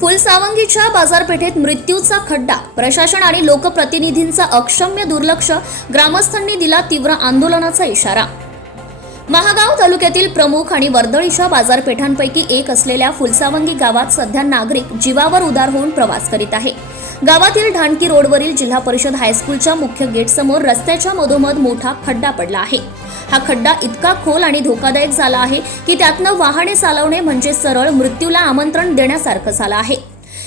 फुलसावंगीच्या बाजारपेठेत मृत्यूचा खड्डा. प्रशासन आणि लोकप्रतिनिधींचा अक्षम्य दुर्लक्ष ग्रामस्थांनी दिला तीव्र आंदोलनाचा इशारा. महागाव तालुक्यातील प्रमुख आणि वर्दळीच्या बाजारपेठांपैकी एक असलेल्या फुलसावंगी गावात सध्या नागरिक जीवावर उदार होऊन प्रवास करीत आहे. गावातील ढाणकी रोडवरील जिल्हा परिषद हायस्कूलच्या मुख्य गेटसमोर रस्त्याच्या मधोमध मोठा खड्डा पडला आहे. हा खड्डा इतका खोल आणि धोकादायक झाला आहे की त्यातनं वाहने चालवणे म्हणजे सरळ मृत्यूला आमंत्रण देण्यासारखं झालं आहे.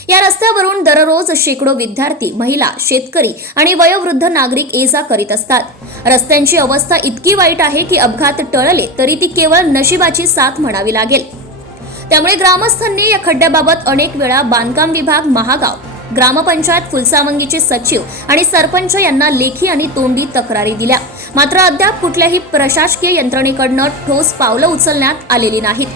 या रस्त्यावरून दररोज शेकडो विद्यार्थी महिला शेतकरी आणि वयोवृद्ध नागरिक ये जा करीत असतात. रस्त्यांची अवस्था इतकी वाईट आहे की अपघात टळले तरी ती केवळ नशिबाची साथ म्हणावी लागेल. त्यामुळे ग्रामस्थांनी या खड्ड्याबाबत अनेक वेळा बांधकाम विभाग महागाव ग्रामपंचायत फुलसावंगीचे सचिव आणि सरपंच यांना लेखी आणि तोंडी तक्रारी दिल्या. मात्र अद्याप कुठल्याही प्रशासकीय यंत्रणेकडनं ठोस पावलं उचलण्यात आलेली नाहीत.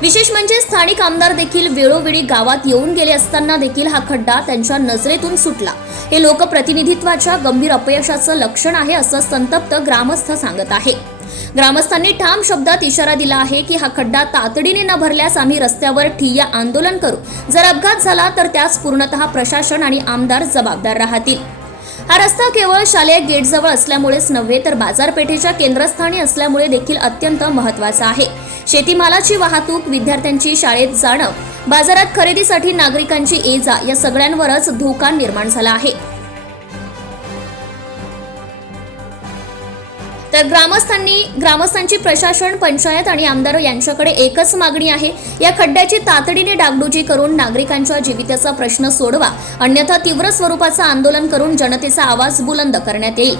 विशेष म्हणजे स्थानिक आमदार देखील वेळोवेळी गावात येऊन गेले असताना देखील हा खड्डा त्यांच्या नजरेतून सुटला. हे लोकप्रतिनिधित्वाच्या गंभीर अपयशाचं लक्षण आहे असं संतप्त ग्रामस्थ सांगत आहे. ग्रामस्थांनी ठाम शब्दात इशारा दिला आहे की हा खड्डा तातडीने न भरल्यास आम्ही रस्त्यावर ठिय्या आंदोलन करू. जर अपघात झाला तर त्यास पूर्णतः प्रशासन आणि आमदार जबाबदार राहतील. हा रस्ता केवळ शालेय गेटजवळ असल्यामुळेच नव्हे तर बाजारपेठेच्या केंद्रस्थानी असल्यामुळे देखील अत्यंत महत्त्वाचा आहे. शेतीमालाची वाहतूक विद्यार्थ्यांची शाळेत जाणं बाजारात खरेदीसाठी नागरिकांची ये जा या सगळ्यांवरच धोका निर्माण झाला आहे. तर ग्रामस्थांनी ग्रामस्थांची प्रशासन पंचायत आणि आमदार यांच्याकडे एकच मागणी आहे. या खड्ड्याची तातडीने डागडुजी करून नागरिकांच्या जीविताचा प्रश्न सोडवा. अन्यथा तीव्र स्वरूपाचं आंदोलन करून जनतेचा आवाज बुलंद करण्यात येईल.